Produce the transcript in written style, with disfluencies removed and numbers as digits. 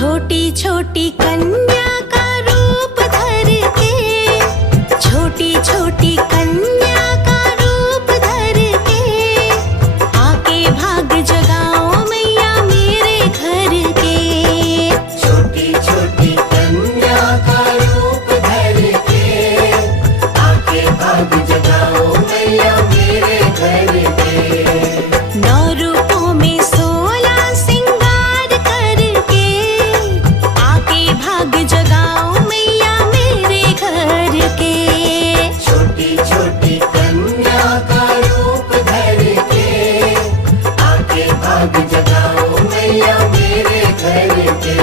छोटी छोटी कन्या का रूप धर के, छोटी छोटी कन्या का रूप धर के, आके भाग जगाओ मैया मेरे घर के। छोटी छोटी कन्या का रूप धर के, आके भाग जगाओ मैया मेरे घर के। 9 रूपों में 16 सिंगार करके, आके भाग जगाओ मैया मेरे घर के। छोटी छोटी कन्या का रूप धर के, आके भाग जगाओ मैया मेरे घर के।